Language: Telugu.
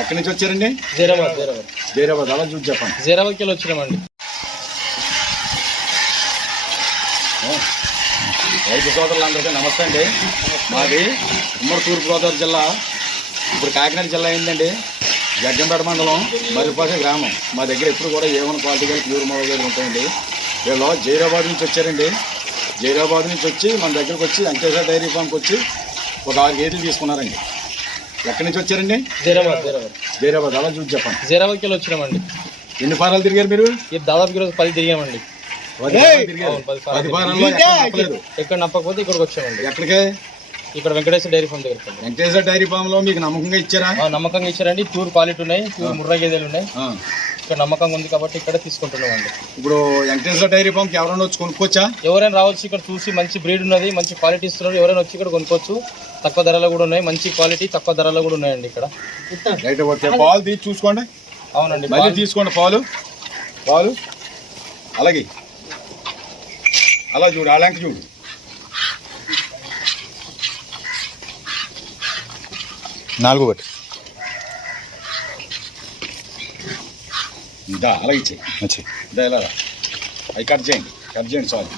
ఎక్కడి నుంచి వచ్చారండి? జైరాబాద్. అలా చూసి చెప్పండి. జైరాబాద్కి వెళ్ళి వచ్చినామండి. రైతు సోదరులందరికీ నమస్తే అండి. మాది ఉమ్మడి తూర్పుగోదావరి జిల్లా, ఇప్పుడు కాకినాడ జిల్లా అయిందండి. జగ్గంపేట మండలం మరిపాసే గ్రామం. మా దగ్గర ఎప్పుడు కూడా ఏమైనా క్వాలిటీ కానీ ప్యూర్ మోడల్ కానీ ఉంటాయండి. వీళ్ళు జైరాబాద్ నుంచి వచ్చారండి. జైరాబాద్ నుంచి వచ్చి మన దగ్గరకు వచ్చి వెంకటేశ్వర డైరీ ఫామ్కి వచ్చి ఒక 6 గేదెలు తీసుకున్నారండి. ఎక్కడి నుంచి వచ్చారండి? జైరాబాద్. అలా చూసి చెప్పండి. జైరాబాద్కి వెళ్ళి వచ్చినామండి. ఎన్ని ఫారాలు తిరిగారు మీరు? దాదాపు ఈరోజు 10 తిరిగామండి. 10 ఫారాల్లో ఎక్కడ నప్పకపోతే ఇక్కడికి వచ్చామండి. ఎక్కడికే? ఇక్కడ వెంకటేశ్వర డైరీ ఫామ్ దగ్గర. వెంకటేశ్వర డైరీ ఫామ్ లో మీకు నమ్మకంగా ఇచ్చారా? నమ్మకంగా ఇచ్చారండి. ప్యూర్ క్వాలిటీ ఉన్నాయి, ప్యూర్ ముర్రా గేదెలు ఉన్నాయి. ఇక్కడ నమ్మకంగా ఉంది కాబట్టి ఇక్కడ తీసుకుంటున్నామండి. ఇప్పుడు వెంకటేశ్వర డైరీ ఫామ్ కి ఎవరైనా వచ్చి కొనుక్కోవచ్చా? ఎవరైనా రావచ్చు. ఇక్కడ చూసి మంచి బ్రీడ్ ఉన్నది, మంచి క్వాలిటీ ఇస్తున్నారు. ఎవరైనా వచ్చి ఇక్కడ కొనుక్కోవచ్చు. తక్కువ ధరలో కూడా ఉన్నాయి, మంచి క్వాలిటీ తక్కువ ధరలో కూడా ఉన్నాయండి ఇక్కడ. రైట్. పాలు తీసి చూసుకోండి. అవునండి, మళ్ళీ తీసుకోండి పాలు. అలాగే అలా చూడు, అలాంటి చూడు. నాలుగు బట్టి అలాగే ఇచ్చేయి. ఇలా అవి కట్ చేయండి చాలు.